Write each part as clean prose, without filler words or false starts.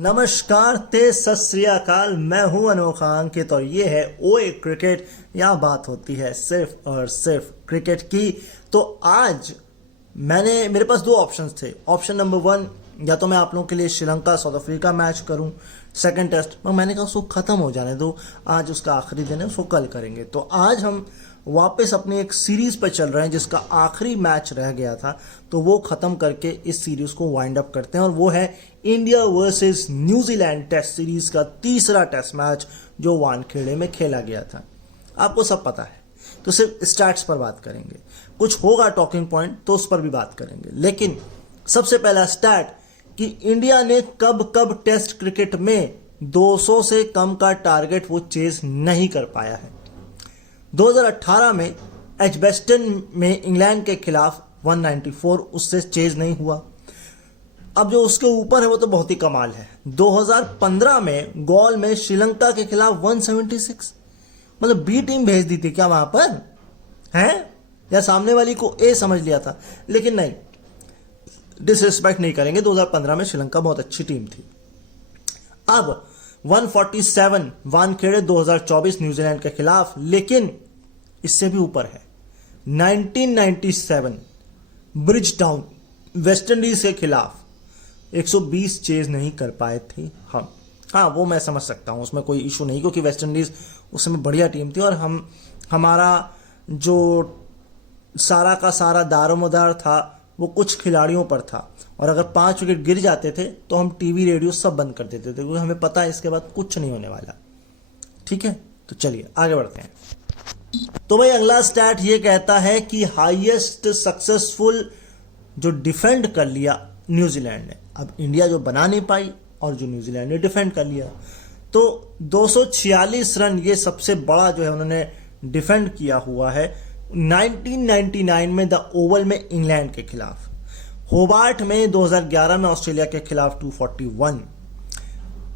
नमस्कार ते सत श्री अकाल। मैं हूं अनोखा अंकित और ये है ओए क्रिकेट। यहाँ बात होती है सिर्फ और सिर्फ क्रिकेट की। तो आज मेरे पास दो ऑप्शंस थे। ऑप्शन नंबर वन, या तो मैं आप लोगों के लिए श्रीलंका साउथ अफ्रीका मैच करूं सेकंड टेस्ट, पर मैंने कहा उसको ख़त्म हो जाने दो, आज उसका आखिरी दिन है, उसको कल करेंगे। तो आज हम वापस अपनी एक सीरीज पर चल रहे हैं जिसका आखिरी मैच रह गया था, तो वो ख़त्म करके इस सीरीज को वाइंड अप करते हैं। और वो है India versus New Zealand test series का तीसरा टेस्ट मैच जो वानखेड़े में खेला गया था। आपको सब पता है, तो सिर्फ स्टैट्स पर बात करेंगे। कुछ होगा टॉकिंग पॉइंट तो उस पर भी बात करेंगे, लेकिन सबसे पहला स्टैट कि इंडिया ने कब कब टेस्ट क्रिकेट में 200 से कम का टारगेट वो चेज नहीं कर पाया है। 2018 में एजबेस्टन में इंग्लैंड के खिलाफ 194, उससे चेज नहीं हुआ। अब जो उसके ऊपर है वो तो बहुत ही कमाल है। 2015 में गॉल में श्रीलंका के खिलाफ 176, मतलब बी टीम भेज दी थी क्या वहां पर, हैं? या सामने वाली को ए समझ लिया था। लेकिन नहीं, डिसरिस्पेक्ट नहीं करेंगे, 2015 में श्रीलंका बहुत अच्छी टीम थी। अब 147 वानखेड़े 2024 न्यूजीलैंड के खिलाफ, लेकिन इससे भी ऊपर है 1997 ब्रिज टाउन वेस्ट इंडीज के खिलाफ 120 चेज नहीं कर पाए थे हम। हाँ, वो मैं समझ सकता हूँ, उसमें कोई इशू नहीं, क्योंकि वेस्ट इंडीज उस समय बढ़िया टीम थी और हमारा जो सारा का सारा दारोमदार था वो कुछ खिलाड़ियों पर था। और अगर 5 विकेट गिर जाते थे तो हम टीवी रेडियो सब बंद कर देते थे, क्योंकि हमें पता है इसके बाद कुछ नहीं होने वाला। ठीक है, तो चलिए आगे बढ़ते हैं। तो भाई अगला स्टैट ये कहता है कि हाईएस्ट सक्सेसफुल जो डिफेंड कर लिया न्यूजीलैंड ने। अब इंडिया जो बना नहीं पाई और जो न्यूजीलैंड ने डिफेंड कर लिया, तो 246 रन ये सबसे बड़ा जो है उन्होंने डिफेंड किया हुआ है 1999 में द ओवल में इंग्लैंड के खिलाफ, होबार्ट में 2011 में ऑस्ट्रेलिया के खिलाफ 241,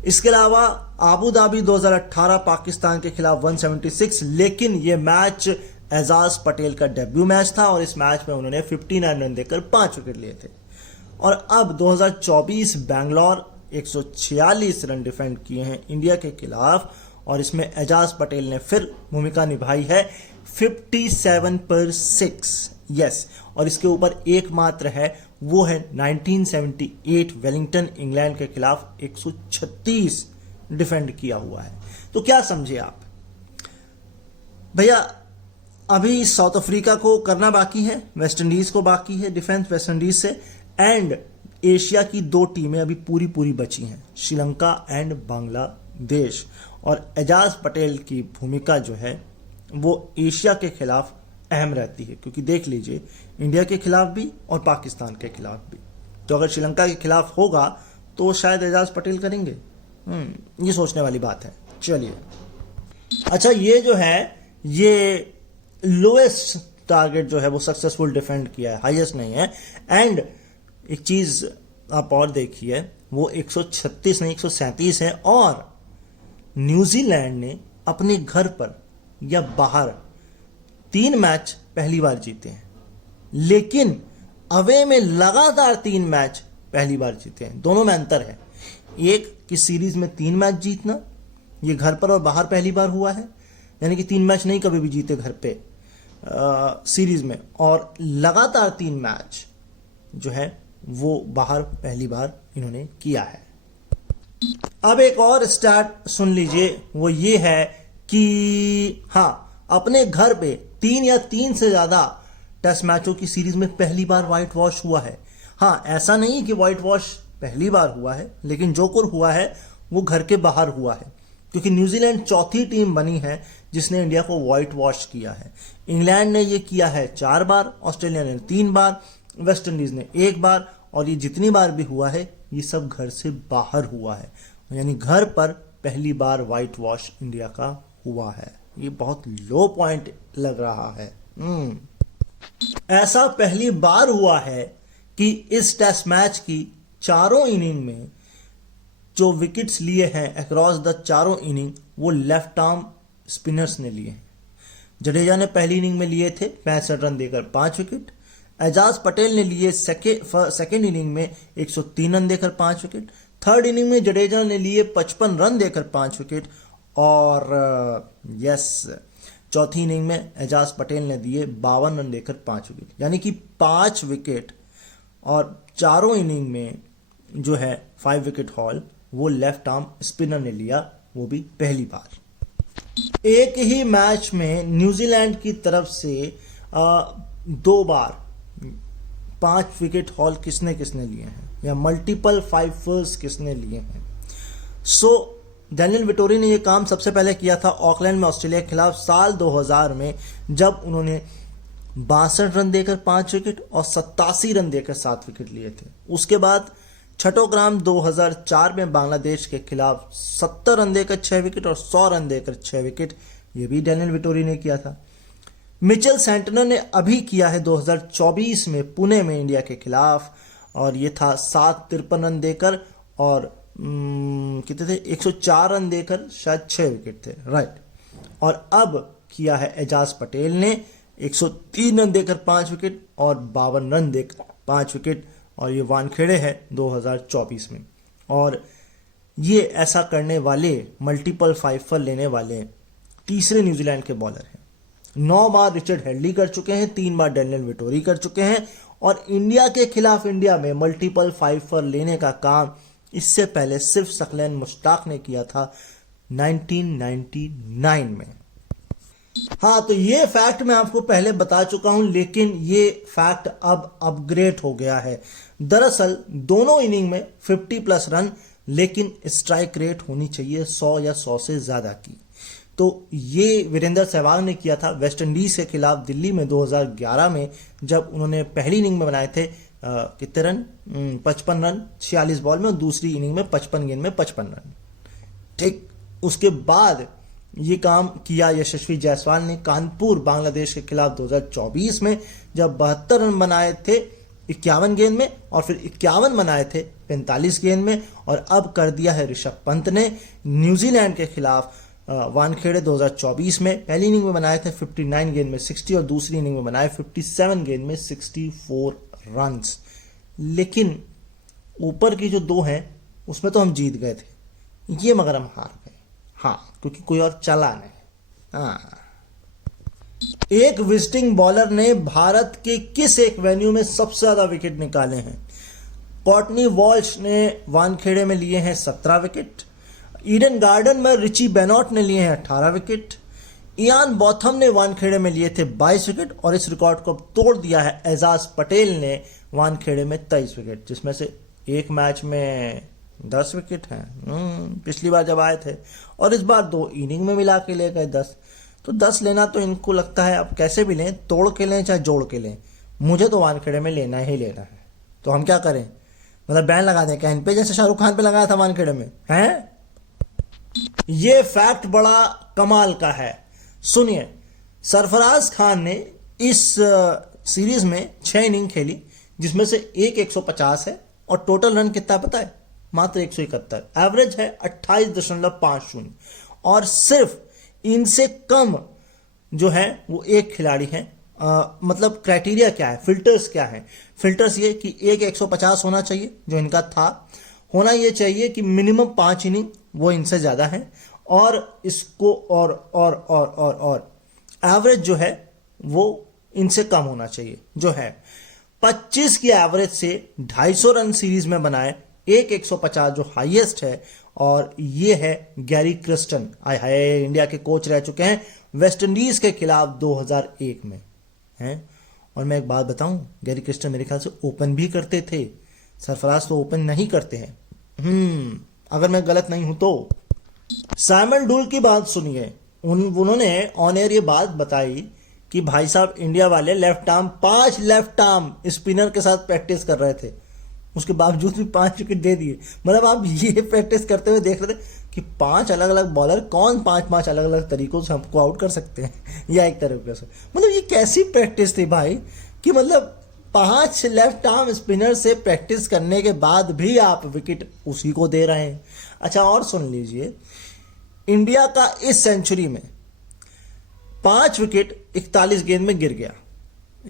इसके अलावा आबू धाबी 2018 पाकिस्तान के खिलाफ 176। लेकिन यह मैच एजाज पटेल का डेब्यू मैच था और इस मैच में उन्होंने 59 रन देकर 5 विकेट लिए थे। और अब 2024 बैंगलोर 146 रन डिफेंड किए हैं इंडिया के खिलाफ और इसमें एजाज पटेल ने फिर भूमिका निभाई है 57 पर 6। यस, और इसके ऊपर एकमात्र है वो है 1978 वेलिंगटन इंग्लैंड के खिलाफ 136 डिफेंड किया हुआ है। तो क्या समझे आप भैया? अभी साउथ अफ्रीका को करना बाकी है, वेस्ट इंडीज को बाकी है डिफेंस वेस्ट इंडीज से, एंड एशिया की 2 टीमें अभी पूरी बची हैं, श्रीलंका एंड बांग्लादेश। और एजाज पटेल की भूमिका जो है वो एशिया के खिलाफ अहम रहती है, क्योंकि देख लीजिए इंडिया के खिलाफ भी और पाकिस्तान के खिलाफ भी। तो अगर श्रीलंका के खिलाफ होगा तो शायद एजाज पटेल करेंगे। ये सोचने वाली बात है। चलिए, अच्छा, ये जो है ये लोएस्ट टारगेट जो है वो सक्सेसफुल डिफेंड किया है, हाईएस्ट नहीं है। एंड एक चीज आप और देखिए, वो 136 नहीं 137 है। और न्यूजीलैंड ने अपने घर पर या बाहर 3 मैच पहली बार जीते हैं, लेकिन अवे में लगातार 3 मैच पहली बार जीते हैं। दोनों में अंतर है। एक कि सीरीज में 3 मैच जीतना, ये घर पर और बाहर पहली बार हुआ है, यानी कि 3 मैच नहीं कभी भी जीते घर पे सीरीज में, और लगातार 3 मैच जो है वो बाहर पहली बार इन्होंने किया है। अब एक और स्टैट सुन लीजिए, वो ये है कि हाँ, अपने घर पे 3 या 3 से ज्यादा टेस्ट मैचों की सीरीज में पहली बार व्हाइट वॉश हुआ है। हाँ, ऐसा नहीं कि व्हाइट वॉश पहली बार हुआ है, लेकिन जो कुछ हुआ है वो घर के बाहर हुआ है, क्योंकि न्यूजीलैंड चौथी टीम बनी है जिसने इंडिया को व्हाइट वॉश किया है। इंग्लैंड ने ये किया है 4 बार, ऑस्ट्रेलिया ने 3 बार, वेस्ट इंडीज ने 1 बार, और ये जितनी बार भी हुआ है ये सब घर से बाहर हुआ है, यानी घर पर पहली बार व्हाइट वॉश इंडिया का हुआ है। ये बहुत लो पॉइंट लग रहा है। ऐसा पहली बार हुआ है कि इस टेस्ट मैच की चारों इनिंग में जो विकेट्स लिए हैं अक्रॉस द चारों इनिंग वो लेफ्ट आर्म स्पिनर्स ने लिए हैं। जडेजा ने पहली इनिंग में लिए थे 65 रन देकर 5 विकेट, एजाज पटेल ने लिए सेकेंड इनिंग में 103 रन देकर 5 विकेट, थर्ड इनिंग में जडेजा ने लिए 55 रन देकर 5 विकेट और यस चौथी इनिंग में एजाज पटेल ने दिए 52 रन देकर 5 विकेट, यानी कि 5 विकेट और चारों इनिंग में जो है 5 विकेट हॉल वो लेफ्ट आर्म स्पिनर ने लिया, वो भी पहली बार। एक ही मैच में न्यूजीलैंड की तरफ से 2 बार 5 विकेट हॉल किसने किसने लिए हैं या मल्टीपल 5 किसने लिए हैं। डैनियल विटोरी ने यह काम सबसे पहले किया था ऑकलैंड में ऑस्ट्रेलिया के खिलाफ साल 2000 में, जब उन्होंने 62 रन देकर 5 विकेट और 87 रन देकर 7 विकेट लिए थे। उसके बाद छठोग्राम 2004 में बांग्लादेश के खिलाफ 70 रन देकर 6 विकेट और 100 रन देकर 6 विकेट, ये भी डैनियल विटोरी ने किया था। मिचेल सेंटनर ने अभी किया है 2024 में पुणे में इंडिया के खिलाफ, और ये था 753 रन देकर और कितने थे 104 रन देकर शायद 6 विकेट थे, राइट। और अब किया है एजाज पटेल ने 103 रन देकर 5 विकेट और 52 रन देकर 5 विकेट, और ये वानखेड़े है 2024 में। और ये ऐसा करने वाले मल्टीपल 5 लेने वाले तीसरे न्यूजीलैंड के बॉलर हैं। 9 बार रिचर्ड हेडली कर चुके हैं, 3 बार डैनियल विटोरी कर चुके हैं, और इंडिया के खिलाफ इंडिया में मल्टीपल 5 लेने का काम इससे पहले सिर्फ सकलैन मुश्ताक ने किया था 1999 में। हाँ, तो ये फैक्ट मैं आपको पहले बता चुका हूं, लेकिन ये फैक्ट अब अपग्रेड हो गया है। दरअसल दोनों इनिंग में 50+ रन, लेकिन स्ट्राइक रेट होनी चाहिए 100 या 100 से ज्यादा की। तो ये वीरेंद्र सहवाग ने किया था वेस्ट इंडीज के खिलाफ दिल्ली में 2011 में, जब उन्होंने पहली इनिंग में बनाए थे कितने रन 55 रन 46 बॉल में, और दूसरी इनिंग में 55 गेंद में 55 रन। ठीक, उसके बाद ये काम किया यशस्वी जायसवाल ने कानपुर बांग्लादेश के खिलाफ 2024 में, जब 72 रन बनाए थे 51 गेंद में, और फिर 51 बनाए थे 45 गेंद में। और अब कर दिया है ऋषभ पंत ने न्यूजीलैंड के खिलाफ वानखेड़े 2024 में। पहली इनिंग में बनाए थे 59 गेंद में 60 और दूसरी इनिंग में बनाए 57 गेंद में 64 रन्स। लेकिन ऊपर की जो 2 हैं उसमें तो हम जीत गए थे, ये मगर हम हार गए। हाँ, क्योंकि कोई और चला नहीं। हाँ, एक विजिटिंग बॉलर ने भारत के किस एक वेन्यू में सबसे ज्यादा विकेट निकाले हैं? कॉर्टनी वॉल्श ने वानखेड़े में लिए हैं 17 विकेट, ईडन गार्डन में रिची बेनॉट ने लिए हैं 18 विकेट, इयान बॉथम ने वानखेड़े में लिए थे 22 विकेट, और इस रिकॉर्ड को अब तोड़ दिया है एजाज पटेल ने वानखेड़े में 23 विकेट, जिसमें से एक मैच में 10 विकेट हैं पिछली बार जब आए थे, और इस बार 2 इनिंग में मिला के ले गए 10। तो 10 लेना तो इनको लगता है अब कैसे भी लें, तोड़ के लें चाहे जोड़ के लें, मुझे तो वानखेड़े में लेना ही लेना है। तो हम क्या करें, मतलब बैन लगा दें क्या इन पे, जैसे शाहरुख खान पे लगाया था वानखेड़े में? हैं, ये फैक्ट बड़ा कमाल का है। सुनिए, सरफराज खान ने इस सीरीज में 6 इनिंग खेली, जिसमें से एक 150 है, और टोटल रन कितना पता है? मात्र 171। एवरेज है 28.50, और सिर्फ इनसे कम जो है वो एक खिलाड़ी है। मतलब क्राइटेरिया क्या है, फिल्टर्स क्या है? फिल्टर्स ये कि एक 150 होना चाहिए जो इनका था, होना ये चाहिए कि मिनिमम 5 इनिंग वो इनसे ज्यादा है, और इसको और एवरेज जो है वो इनसे कम होना चाहिए, जो है 25 की एवरेज से 250 रन सीरीज में बनाए, एक 150 जो हाईएस्ट है, और ये है गैरी क्रिस्टन। आय हाय, इंडिया के कोच रह चुके हैं वेस्ट इंडीज के खिलाफ 2001 में हैं। और मैं एक बात बताऊं, गैरी क्रिस्टन मेरे ख्याल से ओपन भी करते थे, सरफराज तो ओपन नहीं करते हैं, अगर मैं गलत नहीं हूं तो। साइमन डूल की बात सुनिए, उन्होंने ऑन एयर ये बात बताई कि भाई साहब इंडिया वाले left arm 5 left arm spinner के साथ प्रैक्टिस कर रहे थे, उसके बावजूद भी 5 विकेट दे दिए। मतलब आप ये प्रैक्टिस करते हुए देख रहे थे कि 5 अलग अलग बॉलर कौन 5 अलग अलग तरीकों से हमको आउट कर सकते हैं, या एक तरीके से। मतलब ये कैसी प्रैक्टिस थी भाई, कि मतलब 5 लेफ्ट आर्म स्पिनर से प्रैक्टिस करने के बाद भी आप विकेट उसी को दे रहे हैं। अच्छा, और सुन लीजिए, इंडिया का इस सेंचुरी में 5 विकेट 41 गेंद में गिर गया,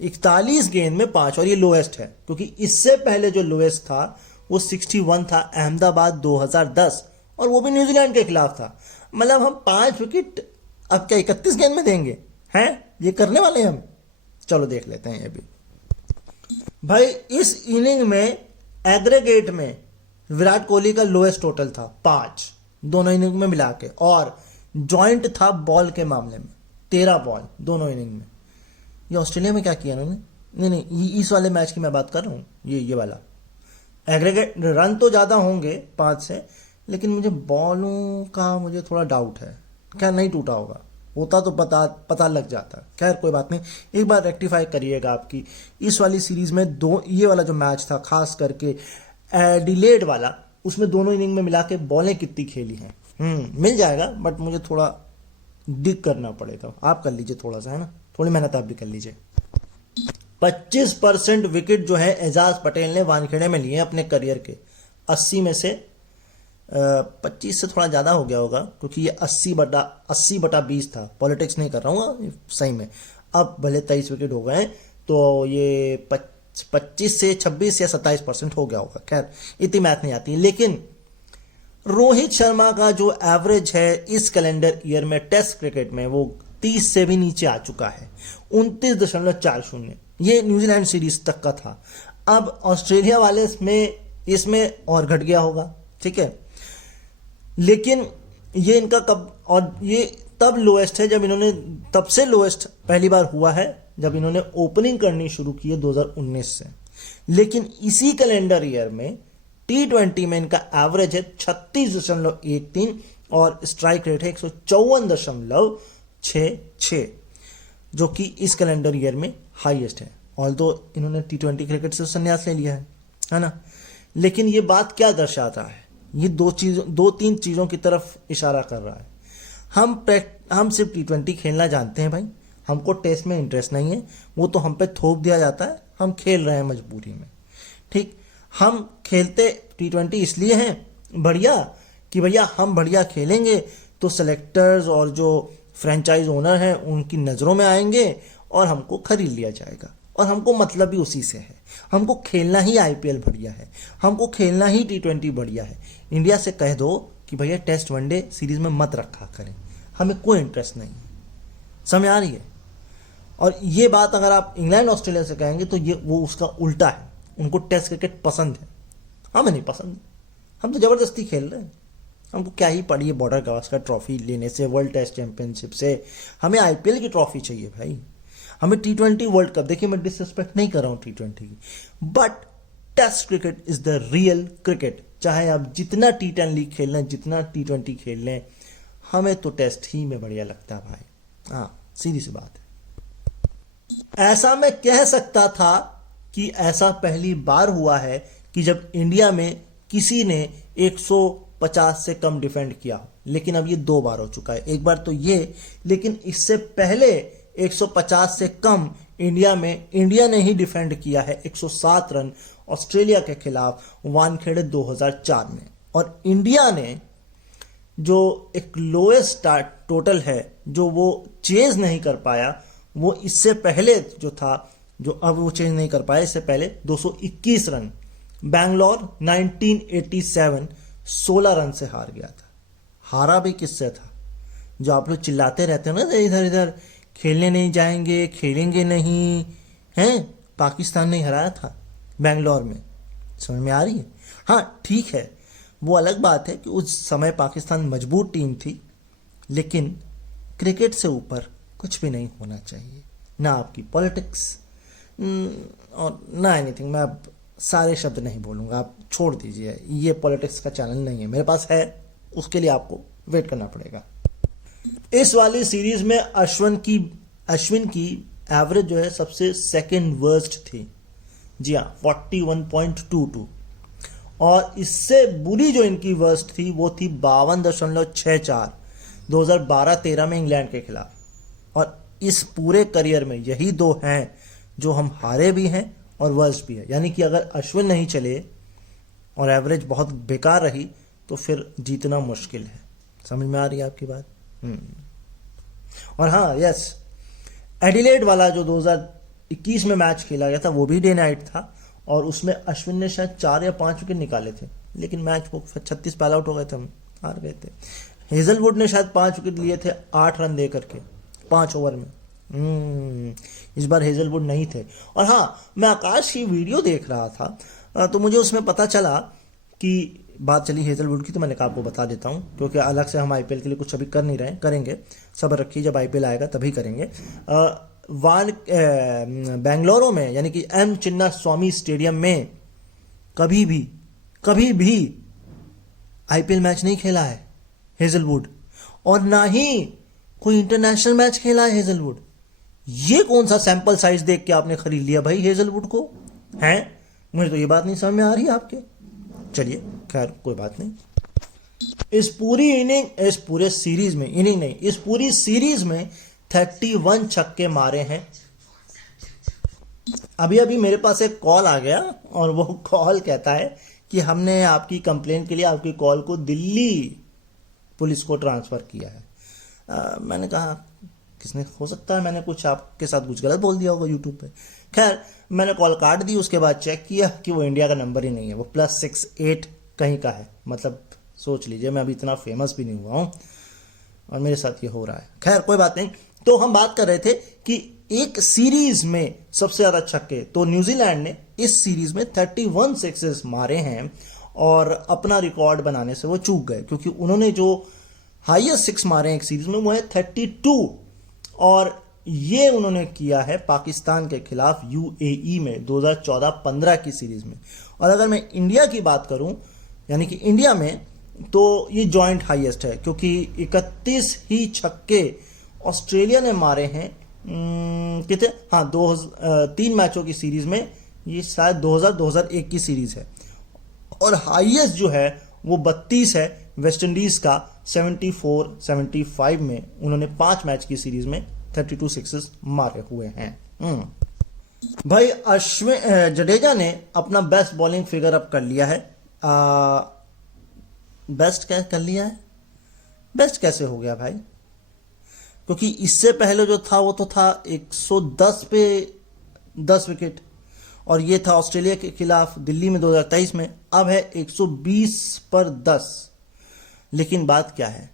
41 गेंद में 5, और ये लोएस्ट है, क्योंकि इससे पहले जो लोएस्ट था वो 61 था। अहमदाबाद 2010, और वो भी न्यूजीलैंड के खिलाफ था। मतलब हम 5 विकेट अब क्या 31 गेंद में देंगे हैं? ये करने वाले हैं हम? चलो देख लेते हैं ये भी। भाई इस इनिंग में एग्रीगेट में विराट कोहली का लोएस्ट टोटल था 5, दोनों इनिंग में मिला के, और जॉइंट था बॉल के मामले में 13 बॉल दोनों इनिंग में। ये ऑस्ट्रेलिया में क्या किया उन्होंने? नहीं, इस वाले मैच की मैं बात कर रहा हूँ, ये वाला। एग्रीगेट रन तो ज़्यादा होंगे 5 से, लेकिन मुझे बॉलों का मुझे थोड़ा डाउट है, क्या नहीं टूटा होगा? होता तो पता लग जाता। खैर कोई बात नहीं, एक बार रेक्टिफाई करिएगा आपकी। इस वाली सीरीज में ये वाला जो मैच था खास करके एडिलेड वाला, उसमें दोनों इनिंग में मिला के बॉलें कितनी खेली हैं मिल जाएगा, बट मुझे थोड़ा डिग करना पड़ेगा। आप कर लीजिए थोड़ा सा, है ना, थोड़ी मेहनत आप भी कर लीजिए। 25% विकेट जो है एजाज पटेल ने वानखेड़े में लिए अपने करियर के। 80 में से 25 से थोड़ा ज़्यादा हो गया होगा, क्योंकि ये 80/20 था। पॉलिटिक्स नहीं कर रहा हूँ सही में। अब भले 23 विकेट हो गए, तो ये 25 से 26 या 27% हो गया होगा। खैर इतनी मैथ नहीं आती, लेकिन रोहित शर्मा का जो एवरेज है इस कैलेंडर ईयर में टेस्ट क्रिकेट में, वो 30 से भी नीचे आ चुका है। 29.40। ये न्यूजीलैंड सीरीज तक का था। अब ऑस्ट्रेलिया वाले इसमें और घट गया होगा, ठीक है। लेकिन ये इनका कब, और ये तब लोएस्ट है जब इन्होंने, तब से लोएस्ट पहली बार हुआ है जब इन्होंने ओपनिंग करनी शुरू की है 2019 से। लेकिन इसी कैलेंडर ईयर में T20 में इनका एवरेज है 36.13 और स्ट्राइक रेट है 154.66, जो कि इस कैलेंडर ईयर में हाईएस्ट है। ऑल्दो इन्होंने T20 क्रिकेट से संन्यास ले लिया है ना। लेकिन ये बात क्या दर्शाता है? ये 2-3 चीज़ों की तरफ इशारा कर रहा है। हम सिर्फ T20 खेलना जानते हैं भाई, हमको टेस्ट में इंटरेस्ट नहीं है, वो तो हम पे थोप दिया जाता है, हम खेल रहे हैं मजबूरी में, ठीक। हम खेलते T20 इसलिए हैं बढ़िया कि भैया हम बढ़िया खेलेंगे तो सेलेक्टर्स और जो फ्रेंचाइज ओनर हैं उनकी नज़रों में आएंगे और हमको खरीद लिया जाएगा, और हमको मतलब भी उसी से है। हमको खेलना ही IPL बढ़िया है, हमको खेलना ही T20 बढ़िया है। इंडिया से कह दो कि भैया टेस्ट वनडे सीरीज में मत रखा करें, हमें कोई इंटरेस्ट नहीं है। समझ आ रही है? और ये बात अगर आप इंग्लैंड ऑस्ट्रेलिया से कहेंगे तो ये वो उसका उल्टा है, उनको टेस्ट क्रिकेट पसंद है, हमें नहीं पसंद। हम तो ज़बरदस्ती खेल रहे हैं, हमको क्या ही पड़ी है बॉर्डर गावस्कर ट्रॉफी लेने से, वर्ल्ड टेस्ट चैंपियनशिप से। हमें IPL की ट्रॉफी चाहिए भाई, हमें T20 वर्ल्ड कप। देखिए मैं डिसरिस्पेक्ट नहीं कर रहा हूँ T20 की, but test cricket is the real cricket. चाहे आप जितना T10 लीग खेल लें, जितना T20 खेल लें, हमें तो टेस्ट ही में बढ़िया लगता है भाई। हाँ सीधी सी बात है। ऐसा मैं कह सकता था कि ऐसा पहली बार हुआ है कि जब इंडिया में किसी ने 150 से कम डिफेंड किया हो, लेकिन अब ये 2 बार हो चुका है। एक बार तो ये, लेकिन इससे पहले 150 से कम इंडिया ने ही डिफेंड किया है 107 रन ऑस्ट्रेलिया के खिलाफ वानखेड़े 2004 में। और इंडिया ने जो एक लोएस्ट टोटल है जो वो चेज नहीं कर पाया, वो इससे पहले जो था, जो अब वो चेंज नहीं कर पाया, इससे पहले 221 रन बैंगलोर 1987 16 रन से हार गया था। हारा भी किससे था? जो आप लोग चिल्लाते रहते हो ना इधर इधर, खेलने नहीं जाएंगे, खेलेंगे नहीं, हैं? पाकिस्तान ने हराया था बैंगलोर में। समझ में आ रही है? हाँ ठीक है, वो अलग बात है कि उस समय पाकिस्तान मजबूत टीम थी, लेकिन क्रिकेट से ऊपर कुछ भी नहीं होना चाहिए, ना आपकी पॉलिटिक्स और ना एनीथिंग। मैं अब सारे शब्द नहीं बोलूँगा, आप छोड़ दीजिए, ये पॉलिटिक्स का चैनल नहीं है। मेरे पास है, उसके लिए आपको वेट करना पड़ेगा। इस वाली सीरीज में अश्विन की एवरेज जो है सबसे सेकंड वर्स्ट थी। जी हाँ, 41.22। और इससे बुरी जो इनकी वर्स्ट थी वो थी 52.64 2012-13 में इंग्लैंड के खिलाफ। और इस पूरे करियर में यही 2 हैं जो हम हारे भी हैं और वर्स्ट भी है। यानी कि अगर अश्विन नहीं चले और एवरेज बहुत बेकार रही तो फिर जीतना मुश्किल है। समझ में आ रही है आपकी बात? और हाँ यस, एडिलेड वाला जो 2021 में मैच खेला गया था वो भी डे नाइट था, और उसमें अश्विन ने शायद 4 या 5 विकेट निकाले थे, लेकिन मैच वो 36 पे ऑल आउट हो गए थे, हम हार गए थे। हेजलवुड ने शायद 5 विकेट लिए थे 8 रन दे करके 5 ओवर में। इस बार हेजलवुड नहीं थे। और हाँ, मैं आकाश की वीडियो देख रहा था तो मुझे उसमें पता चला कि बात चली हेजलवुड की, तो मैंने कहा आपको बता देता हूँ, क्योंकि अलग से हम आईपीएल के लिए कुछ अभी कर नहीं रहे, करेंगे, सब्र रखिए, जब आईपीएल आएगा तभी करेंगे। बेंगलुरु में यानी कि एम चिन्ना स्वामी स्टेडियम में कभी भी आईपीएल मैच नहीं खेला है हेजलवुड, और ना ही कोई इंटरनेशनल मैच खेला है हेजलवुड। ये कौन सा सैंपल साइज देख के आपने खरीद लिया भाई हेजलवुड को, हैं? मुझे तो ये बात नहीं समझ में आ रही आपके। चलिए खैर कोई बात नहीं। इस पूरे सीरीज में 31 छक्के मारे हैं। अभी मेरे पास एक कॉल आ गया और वो कॉल कहता है कि हमने आपकी कंप्लेंट के लिए आपकी कॉल को दिल्ली पुलिस को ट्रांसफर किया है। मैंने कहा किसने, हो सकता है मैंने कुछ आपके साथ कुछ गलत बोल दिया होगा यूट्यूब पे। खैर मैंने कॉल काट दी, उसके बाद चेक किया कि वो इंडिया का नंबर ही नहीं है, वो +68 कहीं का है। मतलब सोच लीजिए, मैं अभी इतना फेमस भी नहीं हुआ हूँ और मेरे साथ ये हो रहा है। खैर कोई बात नहीं। तो हम बात कर रहे थे कि एक सीरीज में सबसे ज्यादा छक्के तो न्यूजीलैंड ने इस सीरीज में 31 सिक्सेस मारे हैं और अपना रिकॉर्ड बनाने से वो चूक गए, क्योंकि उन्होंने जो हाईएस्ट 6 मारे हैं एक सीरीज में वो है 32, और ये उन्होंने किया है पाकिस्तान के खिलाफ यूएई में 2014-15 की सीरीज में। और अगर मैं इंडिया की बात करूं, यानी कि इंडिया में, तो ये जॉइंट हाईएस्ट है, क्योंकि 31 ही छक्के ऑस्ट्रेलिया ने मारे हैं। कितने, हाँ, 3 मैचों की सीरीज में, ये शायद 2001 की सीरीज है। और हाईएस्ट जो है वो 32 है वेस्ट इंडीज का 74-75 में। उन्होंने 5 मैच की सीरीज में 32 सिक्सेस मारे हुए हैं। भाई जडेजा ने अपना बेस्ट बॉलिंग फिगर अप कर लिया है। बेस्ट क्या कर लिया है? बेस्ट कैसे हो गया भाई? क्योंकि इससे पहले जो था वो तो था 110 पे 10 विकेट, और ये था ऑस्ट्रेलिया के खिलाफ दिल्ली में 2023 में। अब है 120 पर 10। लेकिन बात क्या है,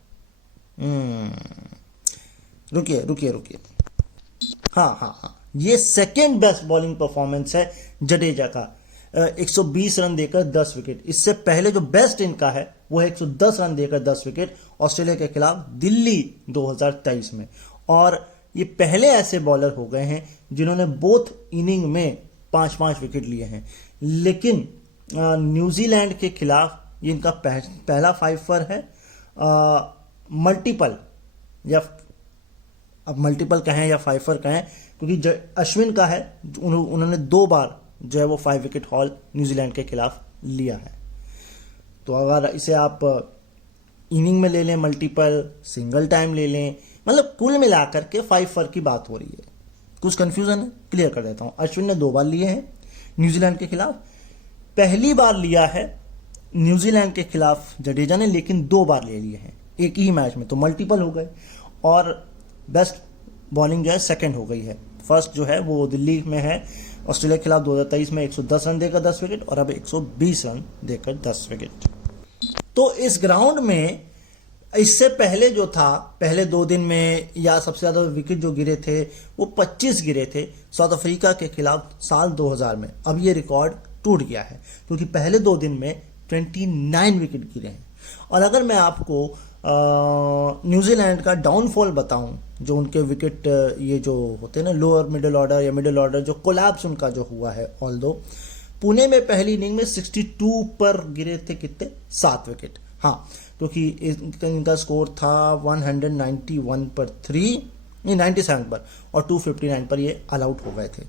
रुकिए, हाँ, ये सेकेंड बेस्ट बॉलिंग परफॉर्मेंस है जडेजा का, 120 रन देकर 10 विकेट। इससे पहले जो बेस्ट इनका है वो है 110 रन देकर 10 विकेट ऑस्ट्रेलिया के खिलाफ दिल्ली 2023 में। और ये पहले ऐसे बॉलर हो गए हैं जिन्होंने बोथ इनिंग में 5-5 विकेट लिए हैं। लेकिन न्यूजीलैंड के खिलाफ ये इनका पहला 5-4 है। मल्टीपल, या अब मल्टीपल कहें या 5-4 कहें, क्योंकि अश्विन का है, उन्होंने 2 बार जो है वो 5 विकेट हॉल न्यूजीलैंड के खिलाफ लिया है। तो अगर इसे आप इनिंग में ले लें, मल्टीपल, सिंगल टाइम ले लें, मतलब कुल मिलाकर के 5-4 की बात हो रही है। कुछ कंफ्यूजन है, क्लियर कर देता हूं। अश्विन ने 2 बार लिए हैं न्यूजीलैंड के खिलाफ। पहली बार लिया है न्यूजीलैंड के खिलाफ जडेजा ने, लेकिन 2 बार ले लिए हैं एक ही मैच में, तो मल्टीपल हो गए। और बेस्ट बॉलिंग जो है सेकंड हो गई है। फर्स्ट जो है वो दिल्ली में है ऑस्ट्रेलिया के खिलाफ 2023 में 110 रन देकर 10 विकेट, और अब 120 रन देकर 10 विकेट। तो इस ग्राउंड में इससे पहले जो था, पहले 2 दिन में या सबसे ज्यादा विकेट जो गिरे थे वो 25 गिरे थे साउथ अफ्रीका के खिलाफ साल 2000 में। अब ये रिकॉर्ड टूट गया है, क्योंकि पहले 2 दिन में 29 विकेट गिरे हैं। और अगर मैं आपको न्यूजीलैंड का डाउनफॉल बताऊं, जो उनके विकेट ये जो होते हैं ना लोअर मिडिल ऑर्डर या मिडिल ऑर्डर, जो कोलैप्स उनका जो हुआ है, ऑल्दो पुणे में पहली इनिंग में 62 पर गिरे थे कितने, 7 विकेट। हाँ, क्योंकि इनका स्कोर था 191 पर 3, नहीं 97 पर, और 259 पर ये ऑल आउट हो गए थे।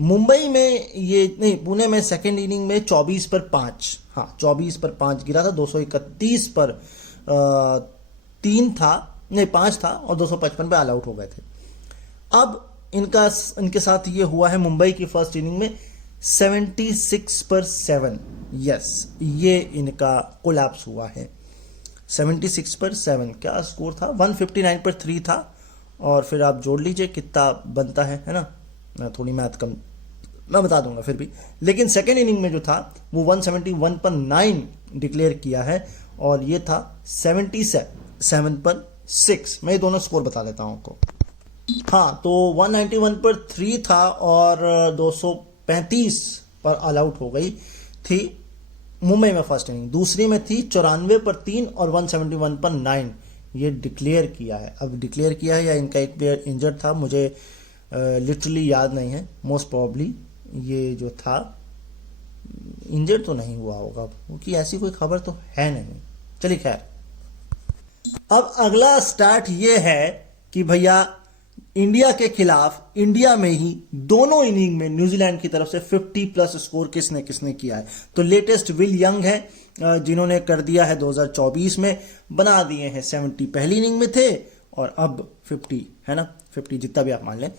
मुंबई में ये नहीं, पुणे में सेकेंड इनिंग में 24 पर 5, हाँ 24 पर 5 गिरा था, 231 पर 3 था, नहीं 5 था, और 255 पे ऑल आउट हो गए थे। अब इनके साथ ये हुआ है मुंबई की फर्स्ट इनिंग में 76 पर 7, यस, ये इनका कोलैप्स हुआ है। 76 पर 7 क्या स्कोर था, 159 पर 3 था, और फिर आप जोड़ लीजिए कितना बनता है ना, थोड़ी मैथ कम मैं बता दूंगा फिर भी। लेकिन सेकेंड इनिंग में जो था वो 171 पर 9 डिक्लेयर किया है और ये था 77 पर 6। मैं ये दोनों स्कोर बता देता हूं आपको। हाँ, तो 191 पर 3 था और 235 पर ऑल आउट हो गई थी मुंबई में फर्स्ट इनिंग। दूसरी में थी 94 पर 3 और 171 पर 9 ये डिक्लेयर किया है। अब डिक्लेयर किया है या इनका एक प्लेयर इंजर्ड था, मुझे लिटरली याद नहीं है। मोस्ट प्रॉब्ली ये जो था इंजर्ड तो नहीं हुआ होगा क्योंकि ऐसी कोई खबर तो है नहीं। चलिए खैर, अब अगला स्टार्ट ये है कि भैया इंडिया के खिलाफ इंडिया में ही दोनों इनिंग में न्यूजीलैंड की तरफ से 50 प्लस स्कोर किसने किसने किया है। तो लेटेस्ट विल यंग है जिन्होंने कर दिया है 2024 में, बना दिए हैं 70 पहली इनिंग में थे और अब 50 है ना, 50 जितना भी आप मान लें।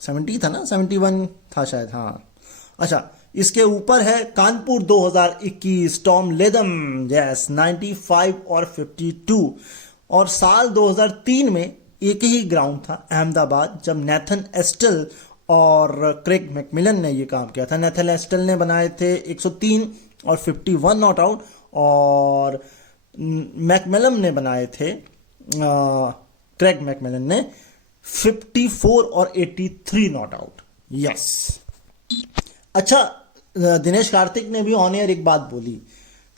70 था ना, 71 था शायद, हाँ अच्छा। इसके ऊपर है कानपुर 2021 टॉम लेदम, यस 95 और 52। और साल 2003 में एक ही ग्राउंड था अहमदाबाद जब नेथन एस्टल और क्रेग मैकमिलन ने ये काम किया था। नेथन एस्टल ने बनाए थे 103 और 51 नॉट आउट और मैकमिलन ने बनाए थे क्रेग मैकमिलन ने 54 और 83 नॉट आउट, यस। अच्छा, दिनेश कार्तिक ने भी ऑन एयर एक बात बोली,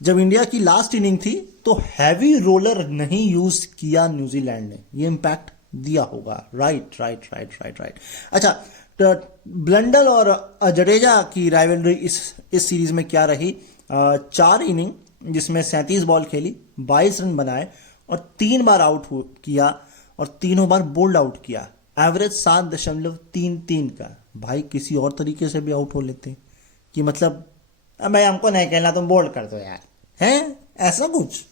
जब इंडिया की लास्ट इनिंग थी तो हैवी रोलर नहीं यूज किया न्यूजीलैंड ने, ये इंपैक्ट दिया होगा। राइट। अच्छा, ब्लंडल और जडेजा की राइवलरी इस सीरीज में क्या रही? 4 इनिंग जिसमें 37 बॉल खेली, 22 रन बनाए और 3 बार आउट किया और तीनों बार बोल्ड आउट किया। एवरेज 7.33 का। भाई किसी और तरीके से भी आउट हो लेते कि मतलब भाई हमको नहीं खेलना, तुम बोल्ड कर दो यार, हैं ऐसा कुछ।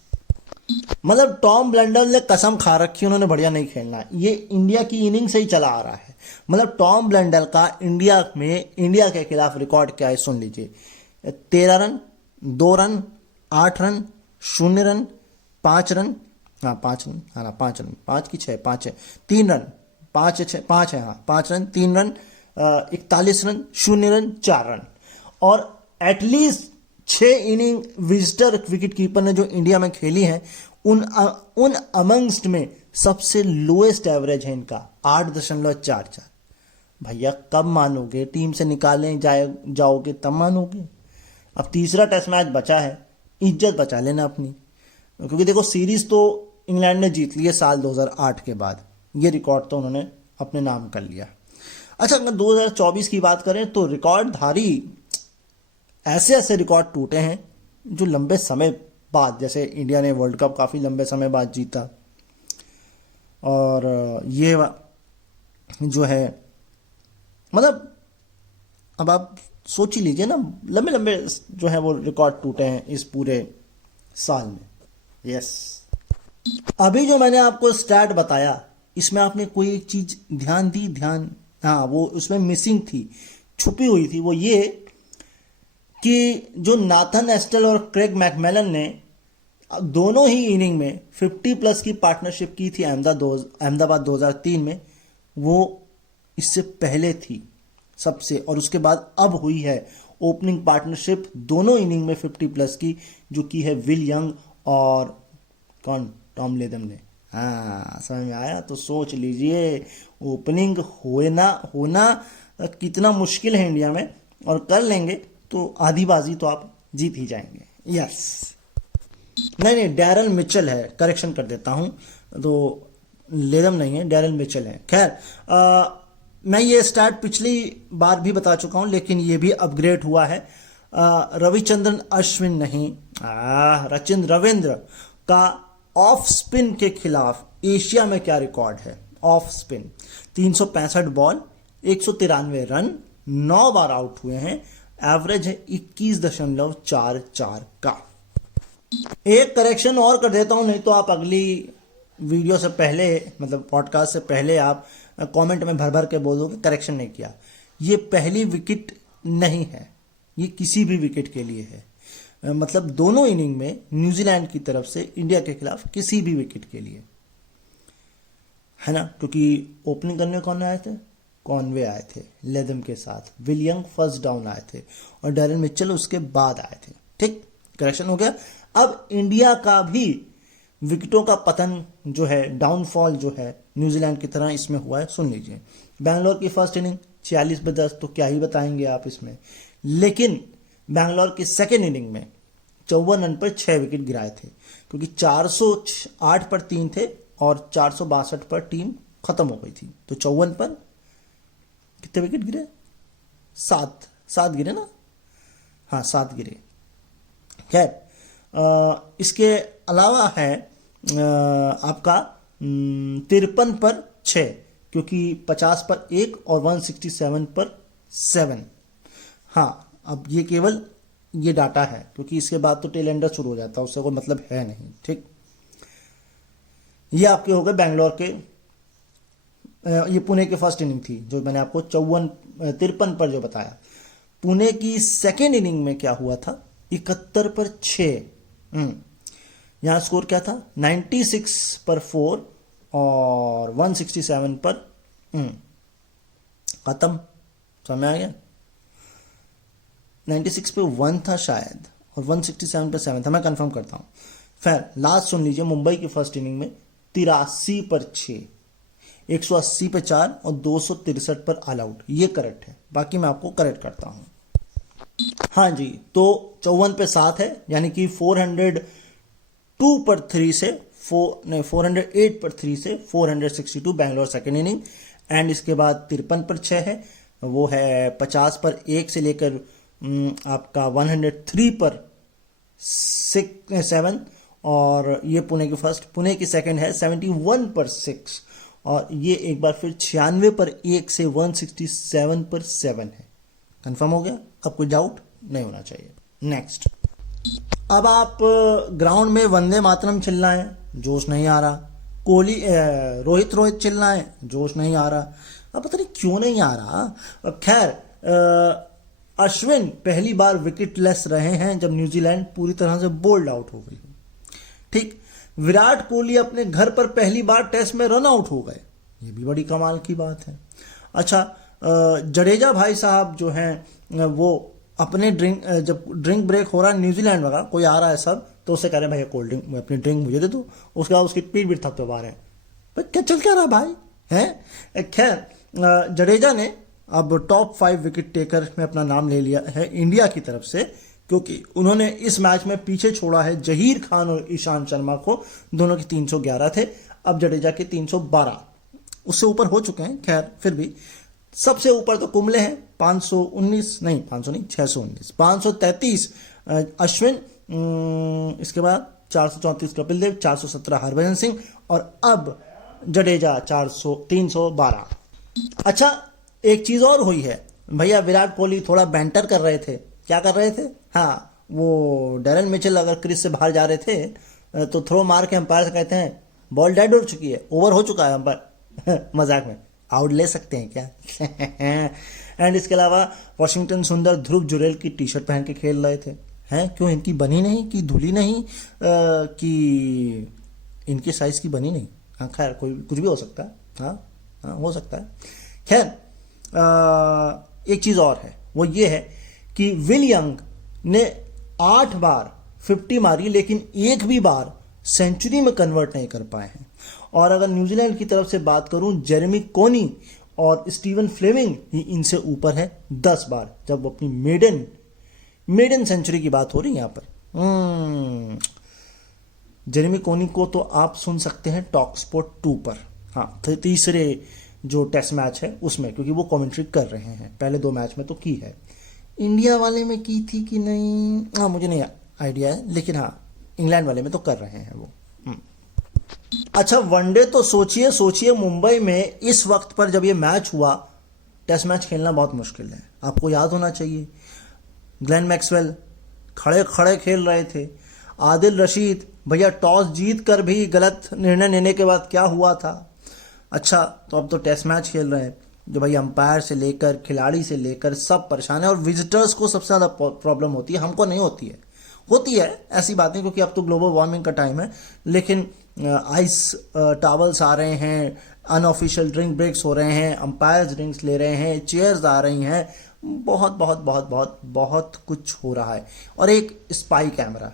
मतलब टॉम ब्लंडल ने कसम खा रखी उन्होंने बढ़िया नहीं खेलना। ये इंडिया की इनिंग से ही चला आ रहा है। मतलब टॉम ब्लंडल का इंडिया के खिलाफ रिकॉर्ड क्या है सुन लीजिए। 13 run, 2 run, 8 run, 0 run, 5 run, हाँ 5 रन, हाँ ना 5 रन, 5 की 6, 5 है, 3 रन, 5 है 5 है, हाँ 5 run, 3 run, 41 run, 0 run, 4 run. और at least 6 inning visitor wicket keeper ने जो इंडिया में खेली है उन अमंगस्ट में सबसे लोएस्ट एवरेज है इनका 8.44। भैया कब मानोगे? टीम से निकालने जाओगे तब मानोगे। अब तीसरा टेस्ट मैच बचा है, इज्जत बचा लेना अपनी, क्योंकि देखो सीरीज तो इंग्लैंड ने जीत ली है साल 2008 के बाद, ये रिकॉर्ड तो उन्होंने अपने नाम कर लिया। अच्छा, अगर 2024 की बात करें तो रिकॉर्डधारी ऐसे रिकॉर्ड टूटे हैं जो लंबे समय बाद, जैसे इंडिया ने वर्ल्ड कप काफ़ी लंबे समय बाद जीता और ये जो है मतलब अब आप सोच ही लीजिए ना, लंबे लंबे जो है वो रिकॉर्ड टूटे हैं इस पूरे साल में, यस। अभी जो मैंने आपको स्टैट बताया इसमें आपने कोई एक चीज ध्यान दी? हाँ, वो उसमें मिसिंग थी, छुपी हुई थी, वो ये कि जो नाथन एस्टल और क्रेग मैकमिलन ने दोनों ही इनिंग में 50 प्लस की पार्टनरशिप की थी अहमदाबाद 2003 में, वो इससे पहले थी सबसे, और उसके बाद अब हुई है ओपनिंग पार्टनरशिप दोनों इनिंग में 50 प्लस की, जो की है विल यंग और कौन, टॉम लेदम ने। हाँ समझ में आया? तो सोच लीजिए ओपनिंग होना कितना मुश्किल है इंडिया में, और कर लेंगे तो आधी बाजी तो आप जीत ही जाएंगे, यस। नहीं, डैरल मिचेल है, करेक्शन कर देता हूं, तो लेदम नहीं है, डैरल मिचेल है। खैर, मैं ये स्टार्ट पिछली बार भी बता चुका हूं, लेकिन ये भी अपग्रेड हुआ है। रविचंद्रन अश्विन नहीं, रविंद्र का ऑफ स्पिन के खिलाफ एशिया में क्या रिकॉर्ड है? ऑफ स्पिन 365 बॉल, 193 रन, 9 बार आउट हुए हैं, एवरेज है 21.44 का। एक करेक्शन और कर देता हूं, नहीं तो आप अगली वीडियो से पहले, मतलब पॉडकास्ट से पहले आप कमेंट में भर भर के बोलोगे करेक्शन नहीं किया। ये पहली विकेट नहीं है, ये किसी भी विकेट के लिए है। मतलब दोनों इनिंग में न्यूजीलैंड की तरफ से इंडिया के खिलाफ किसी भी विकेट के लिए, है ना, क्योंकि ओपनिंग करने कौन आए थे? कॉनवे आए थे लेदम के साथ, विल यंग फर्स्ट डाउन आए थे और डैरेन मिचेल उसके बाद आए थे। ठीक, करेक्शन हो गया। अब इंडिया का भी विकेटों का पतन जो है, डाउनफॉल जो है न्यूजीलैंड की तरह इसमें हुआ है। सुन लीजिए, बैंगलोर की फर्स्ट इनिंग 46/10, तो क्या ही बताएंगे आप इसमें। लेकिन बैंगलोर की सेकेंड इनिंग में 54 रन पर 6 विकेट गिराए थे, क्योंकि 408 पर 3 थे और 462 पर टीम खत्म हो गई थी। तो 54 पर कितने विकेट गिरे? 7 गिरे ना, हाँ 7 गिरे। खैर, इसके अलावा है आपका 53 पर 6, क्योंकि 50 पर 1 और 167 पर 7। हाँ, अब ये केवल ये डाटा है, क्योंकि इसके बाद तो टेल एंडर शुरू हो जाता है, उससे कोई मतलब है नहीं। ठीक, ये आपके हो गए बैंगलोर के। ये पुणे की फर्स्ट इनिंग थी जो मैंने आपको 53 पर जो बताया। पुणे की सेकेंड इनिंग में क्या हुआ था? 71 पर 6। यहां स्कोर क्या था? 96 पर 4 और 167 पर खत्म। समझ आ गया? 96 पे 1 था शायद और 167 पे 7 था, मैं कंफर्म करता हूं। फिर लास्ट सुन लीजिए, मुंबई की फर्स्ट इनिंग में 83 पर 6, 180 पे 4 और 263 पर ऑल आउट। ये करेक्ट है, बाकी मैं आपको करेक्ट करता हूं। हाँ जी, तो 54 पे 7 है, यानी कि 402 पर 3 से 408 पर 3 से 462 बैंगलोर सेकेंड इनिंग। एंड इसके बाद 53 पर 6 है, वो है 50 पर 1 से लेकर आपका 103 पर 7। और ये पुणे की फर्स्ट, पुणे की सेकंड है 71 पर 6 और ये एक बार फिर 96 पर 1 से 167 पर 7 है। कंफर्म हो गया? अब कोई डाउट नहीं होना चाहिए। नेक्स्ट, अब आप ग्राउंड में वंदे मातरम चिल्लाएं, जोश नहीं आ रहा। कोहली रोहित चिल्लाएं, जोश नहीं आ रहा। अब पता नहीं क्यों नहीं आ रहा। खैर, अश्विन पहली बार विकेटलेस रहे हैं जब न्यूजीलैंड पूरी तरह से बोल्ड आउट हो गई। ठीक, विराट कोहली अपने घर पर पहली बार टेस्ट में रन आउट हो गए, ये भी बड़ी कमाल की बात है। अच्छा, जडेजा भाई साहब जो हैं वो अपने जब ड्रिंक ब्रेक हो रहा है न्यूजीलैंड वगैरह, कोई आ रहा है सब, तो उससे कह रहे हैं भैया कोल्ड ड्रिंक, अपनी ड्रिंक मुझे दे दो। उसके बाद उसकी पीठ भी थपथपा रहे हैं, भाई क्या चल क्या रहा भाई है। खैर, जडेजा ने अब टॉप 5 विकेट टेकर में अपना नाम ले लिया है इंडिया की तरफ से, क्योंकि उन्होंने इस मैच में पीछे छोड़ा है जहीर खान और ईशांत शर्मा को, दोनों के 311 थे। अब जडेजा के 312, उससे ऊपर हो चुके हैं। खैर, फिर भी सबसे ऊपर तो कुंबले हैं 519, नहीं 500 नहीं 619, 533 अश्विन, इसके बाद 434 कपिल देव, 417 हरभजन सिंह और अब जडेजा 312। अच्छा, एक चीज और हुई है भैया, विराट कोहली थोड़ा बैंटर कर रहे थे। क्या कर रहे थे? हाँ, वो डैरेन मिचेल अगर क्रीज से बाहर जा रहे थे तो थ्रो मार के अंपायर से कहते हैं बॉल डेड हो चुकी है, ओवर हो चुका है अंपायर मजाक में, आउट ले सकते हैं क्या? एंड इसके अलावा वॉशिंगटन सुंदर ध्रुव जुरेल की टी शर्ट पहन के खेल रहे थे। हैं, क्यों? इनकी बनी नहीं कि धुली नहीं कि इनके साइज की बनी नहीं। हाँ, खैर कोई कुछ भी हो सकता है। हाँ, हो सकता है। खैर, एक चीज और है, वो ये है कि विल यंग ने 8 बार 50 मारी, लेकिन एक भी बार सेंचुरी में कन्वर्ट नहीं कर पाए हैं। और अगर न्यूजीलैंड की तरफ से बात करूं, जेरेमी कोनी और स्टीवन फ्लेमिंग ही इनसे ऊपर है 10 बार, जब अपनी मेडन सेंचुरी की बात हो रही है यहां पर। जेरेमी कोनी को तो आप सुन सकते हैं टॉक स्पोर्ट 2 पर, हाँ, तीसरे जो टेस्ट मैच है उसमें, क्योंकि वो कमेंट्री कर रहे हैं। पहले 2 मैच में तो की है, इंडिया वाले में की थी कि नहीं, हाँ मुझे नहीं आइडिया है, लेकिन हाँ इंग्लैंड वाले में तो कर रहे हैं वो। अच्छा, वनडे तो सोचिए मुंबई में इस वक्त पर जब ये मैच हुआ, टेस्ट मैच खेलना बहुत मुश्किल है। आपको याद होना चाहिए, ग्लेन मैक्सवेल खड़े खड़े खेल रहे थे। आदिल रशीद भैया टॉस जीत कर भी गलत निर्णय लेने के बाद क्या हुआ था। अच्छा, तो अब तो टेस्ट मैच खेल रहे हैं, जो भाई अंपायर से लेकर खिलाड़ी से लेकर सब परेशान है। और विजिटर्स को सबसे ज़्यादा प्रॉब्लम होती है, हमको नहीं होती है ऐसी बातें, क्योंकि अब तो ग्लोबल वार्मिंग का टाइम है। लेकिन आइस टावल्स आ रहे हैं, अनऑफिशियल ड्रिंक ब्रेक्स हो रहे हैं, अंपायर्स ड्रिंक्स ले रहे हैं, चेयर्स आ रही हैं, बहुत बहुत बहुत बहुत बहुत कुछ हो रहा है। और एक स्पाई कैमरा।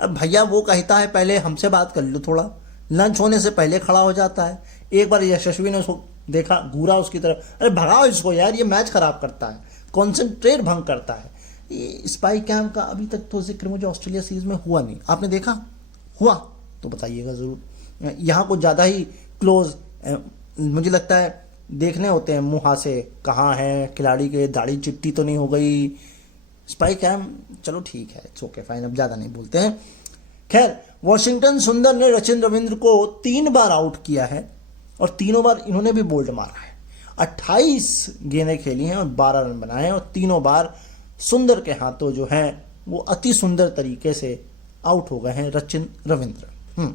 अब भैया वो कहता है पहले हमसे बात कर लो, थोड़ा लंच होने से पहले खड़ा हो जाता है। एक बार यशस्वी ने उसको देखा, घूरा उसकी तरफ, अरे भगाओ इसको यार, ये मैच खराब करता है, कॉन्सेंट्रेट भंग करता है। ये स्पाई कैम का अभी तक तो जिक्र मुझे ऑस्ट्रेलिया सीरीज में हुआ नहीं, आपने देखा? हुआ तो बताइएगा ज़रूर। यहाँ कुछ ज़्यादा ही क्लोज मुझे लगता है देखने होते हैं मुहासे, कहाँ है खिलाड़ी के, दाढ़ी चिट्टी तो नहीं हो गई। स्पाई कैम चलो ठीक है, इट्स ओके फाइन, अब ज़्यादा नहीं बोलते हैं। खैर, वॉशिंगटन सुंदर ने सचिन रविंद्र को 3 बार आउट किया है और तीनों बार इन्होंने भी बोल्ड मारा है। 28 गेंदें खेली हैं और 12 रन बनाए हैं, और तीनों बार सुंदर के हाथों जो है वो अति सुंदर तरीके से आउट हो गए हैं सचिन रविंद्र।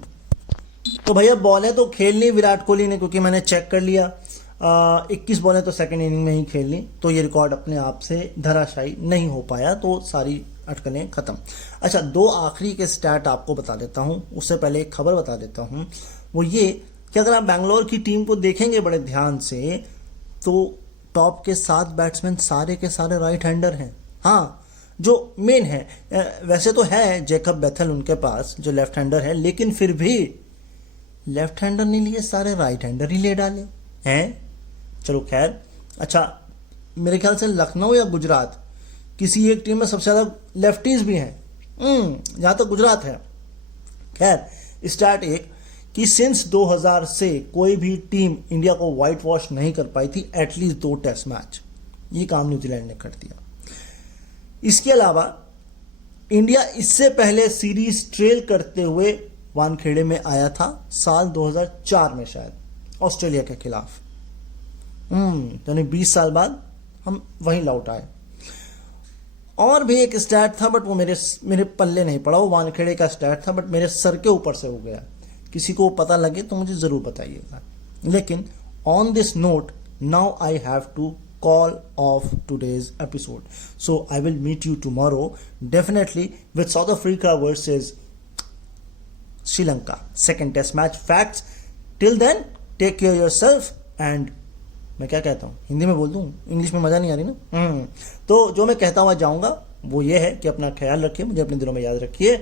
तो भैया बॉलें तो खेल ली विराट कोहली ने, क्योंकि मैंने चेक कर लिया 21 बॉलें तो सेकंड इनिंग में ही खेल ली, तो ये रिकॉर्ड अपने आप से धराशायी नहीं हो पाया, तो सारी अटकलें खत्म। अच्छा, 2 आखिरी के स्टैट आपको बता देता हूं, उससे पहले एक खबर बता देता हूं। वो ये कि अगर आप बैंगलोर की टीम को देखेंगे बड़े ध्यान से, तो टॉप के 7 बैट्समैन सारे के सारे राइट हैंडर हैं। हाँ, जो मेन है, वैसे तो है जैकब बेथल उनके पास जो लेफ्ट हैंडर है, लेकिन फिर भी लेफ्ट हैंडर नहीं लिए, सारे राइट हैंडर ही ले डाले हैं। चलो खैर, अच्छा मेरे ख्याल से लखनऊ या गुजरात किसी एक टीम में सबसे ज़्यादा लेफ्टीज भी हैं, जहाँ तक गुजरात है। खैर, स्टार्ट एक कि सिंस 2000 से कोई भी टीम इंडिया को वाइट वॉश नहीं कर पाई थी, एटलीस्ट 2 टेस्ट मैच, ये काम न्यूजीलैंड ने कर दिया। इसके अलावा इंडिया इससे पहले सीरीज ट्रेल करते हुए वानखेड़े में आया था साल 2004 में शायद ऑस्ट्रेलिया के खिलाफ। यानी 20 साल बाद हम वहीं लौट आए। और भी एक स्टैट था, बट वो मेरे पल्ले नहीं पड़ा, वो वानखेड़े का स्टैट था, बट मेरे सर के ऊपर से हो गया। किसी को पता लगे तो मुझे ज़रूर बताइएगा। लेकिन on this note, now I have to call off today's episode. So I will meet you tomorrow, definitely with South Africa versus Sri Lanka, second test match. Facts. Till then, take care of yourself and मैं क्या कहता हूँ, हिंदी में बोल दूँ, English में मज़ा नहीं आ रही ना। तो जो मैं कहता हुआ जाऊँगा वो ये है कि अपना ख्याल रखिए, मुझे अपने दिलों में याद रखिए,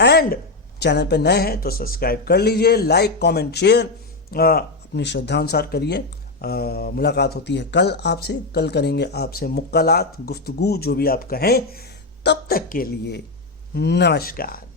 एंड चैनल पे नए हैं तो सब्सक्राइब कर लीजिए, लाइक कमेंट शेयर अपनी श्रद्धा अनुसार करिए। मुलाकात होती है कल आपसे, कल करेंगे आपसे मुक्कालात, गुफ्तगू, जो भी आप कहें। तब तक के लिए नमस्कार।